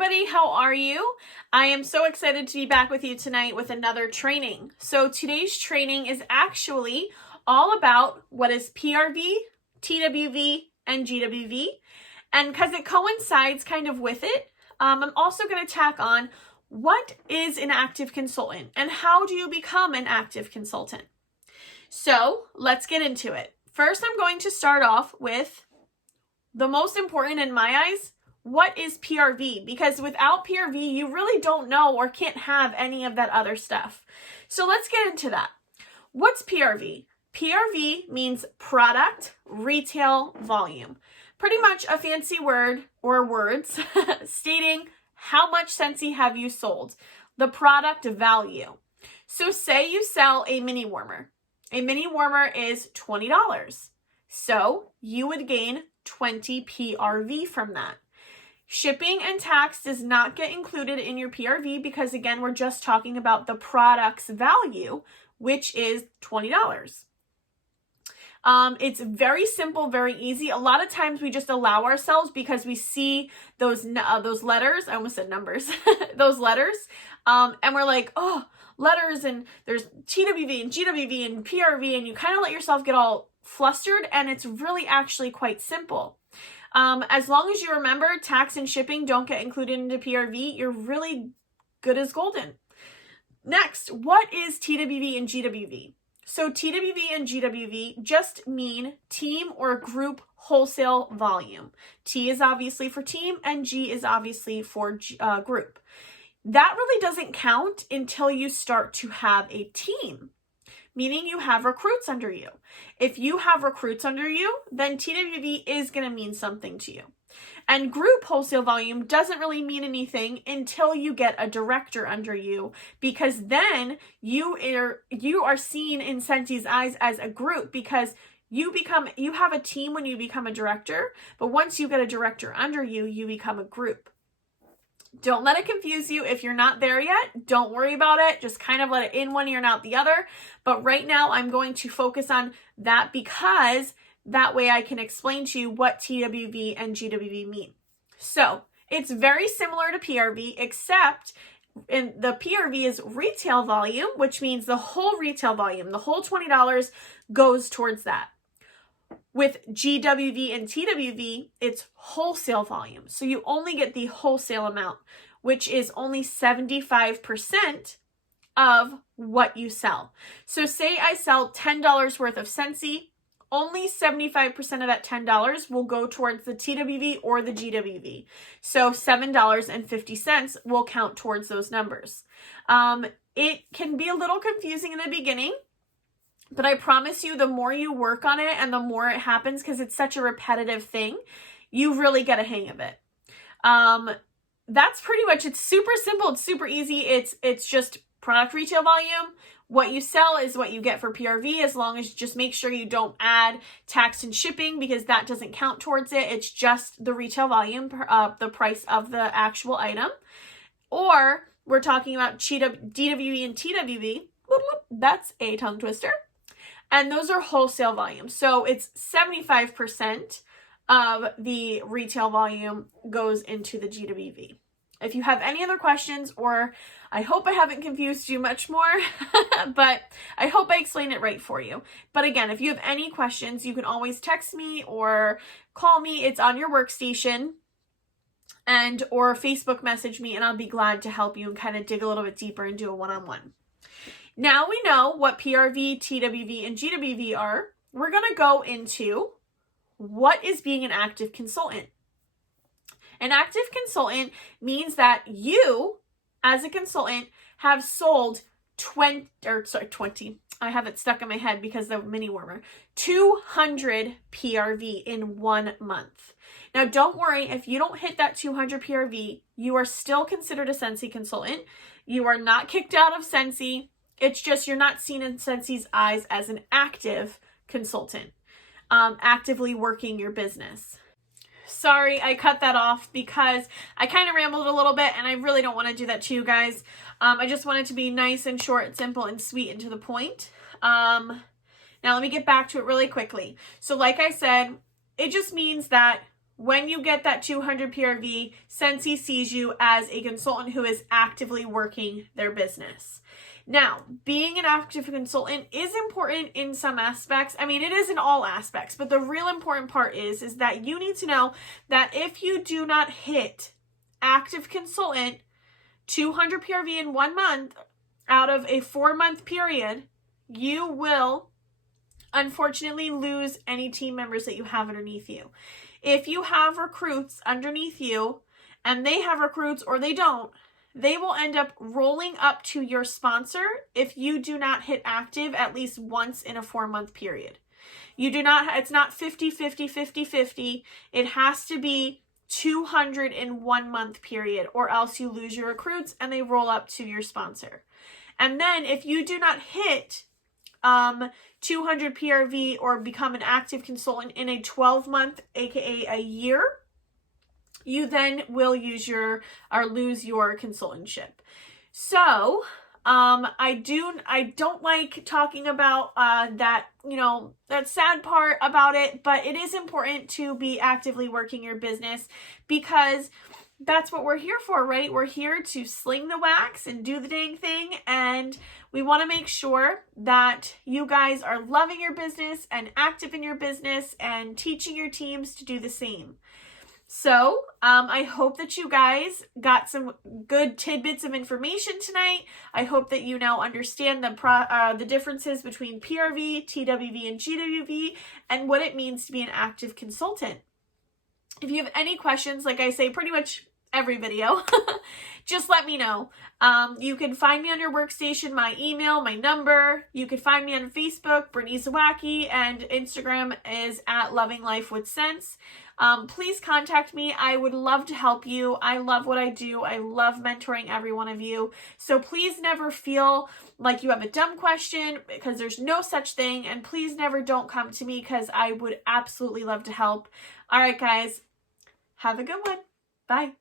everybody, how are you? I am so excited to be back with you tonight with another training. So today's training is actually all about what is PRV, TWV, and GWV. And because it coincides kind of with it, I'm also going to tack on what is an active consultant and how do you become an active consultant. So let's get into it. First, I'm going to start off with the most important in my eyes. What is PRV? Because without PRV, you really don't know or can't have any of that other stuff. So let's get into that. What's PRV? PRV means product retail volume. Pretty much a fancy word or words stating how much Scentsy have you sold, the product value. So say you sell a mini warmer. A mini warmer is $20. So you would gain 20 PRV from that. Shipping and tax does not get included in your PRV because, again, we're just talking about the product's value, which is $20. It's very simple, very easy. A lot of times we just allow ourselves because we see those letters. I almost said numbers. Those letters. And we're like, oh, letters, and there's TWV and GWV and PRV, and you kind of let yourself get all flustered, and it's really actually quite simple. As long as you remember tax and shipping don't get included into PRV, you're really good as golden. Next, what is TWV and GWV? So TWV and GWV just mean team or group wholesale volume. T is obviously for team and G is obviously for group. That really doesn't count until you start to have a team, meaning you have recruits under you. If you have recruits under you, then TWV is going to mean something to you. And group wholesale volume doesn't really mean anything until you get a director under you, because then you are seen in Scentsy's eyes as a group, because you have a team when you become a director, but once you get a director under you, you become a group. Don't let it confuse you. If you're not there yet, don't worry about it. Just kind of let it in one ear and out the other. But right now I'm going to focus on that because that way I can explain to you what TWV and GWV mean. So it's very similar to PRV, except in the PRV is retail volume, which means the whole retail volume, the whole $20 goes towards that. With GWV and TWV, it's wholesale volume. So you only get the wholesale amount, which is only 75% of what you sell. So say I sell $10 worth of Scentsy, only 75% of that $10 will go towards the TWV or the GWV. So $7.50 will count towards those numbers. It can be a little confusing in the beginning, but I promise you, the more you work on it and the more it happens, because it's such a repetitive thing, you really get a hang of it. That's pretty much, it's super simple. It's super easy. It's just product retail volume. What you sell is what you get for PRV, as long as you just make sure you don't add tax and shipping, because that doesn't count towards it. It's just the retail volume, the price of the actual item. Or we're talking about DWV and TWV. That's a tongue twister. And those are wholesale volume. So it's 75% of the retail volume goes into the GWV. If you have any other questions, or I hope I haven't confused you much more, but I hope I explained it right for you. But again, if you have any questions, you can always text me or call me. It's on your workstation, or Facebook message me, and I'll be glad to help you and kind of dig a little bit deeper and do a one-on-one. Now we know what PRV, TWV, and GWV are. We're going to go into what is being an active consultant. An active consultant means that you, as a consultant, have sold 20, I have it stuck in my head because of the mini warmer, 200 PRV in 1 month. Now, don't worry, if you don't hit that 200 PRV, you are still considered a Scentsy consultant. You are not kicked out of Scentsy. It's just you're not seen in Scentsy's eyes as an active consultant, actively working your business. Sorry, I cut that off because I kind of rambled a little bit, and I really don't want to do that to you guys. I just want it to be nice and short and simple and sweet and to the point. Now let me get back to it really quickly. So like I said, it just means that when you get that 200 PRV, Sensi sees you as a consultant who is actively working their business. Now, being an active consultant is important in some aspects. I mean, it is in all aspects, but the real important part is that you need to know that if you do not hit active consultant 200 PRV in 1 month out of a 4-month period, you will unfortunately lose any team members that you have underneath you. If you have recruits underneath you and they have recruits or they don't, they will end up rolling up to your sponsor if you do not hit active at least once in a 4-month period. You do not, it's not 50, 50, 50, 50. It has to be 200 in 1 month period, or else you lose your recruits and they roll up to your sponsor. And then if you do not hit 200 PRV or become an active consultant in a 12-month, aka a year, you then will lose your consultantship. So I don't like talking about that, that sad part about it, but it is important to be actively working your business because that's what we're here for, right? We're here to sling the wax and do the dang thing, and we want to make sure that you guys are loving your business and active in your business and teaching your teams to do the same. So I hope that you guys got some good tidbits of information tonight. I hope that you now understand the differences between PRV, TWV, and GWV and what it means to be an active consultant. If you have any questions, like I say pretty much every video, just let me know. You can find me on your workstation, my email, my number. You can find me on Facebook, Bernice Wacky, and Instagram is at Loving Life with Sense. Please contact me. I would love to help you. I love what I do. I love mentoring every one of you. So please never feel like you have a dumb question, because there's no such thing. And please never don't come to me, because I would absolutely love to help. All right, guys. Have a good one. Bye.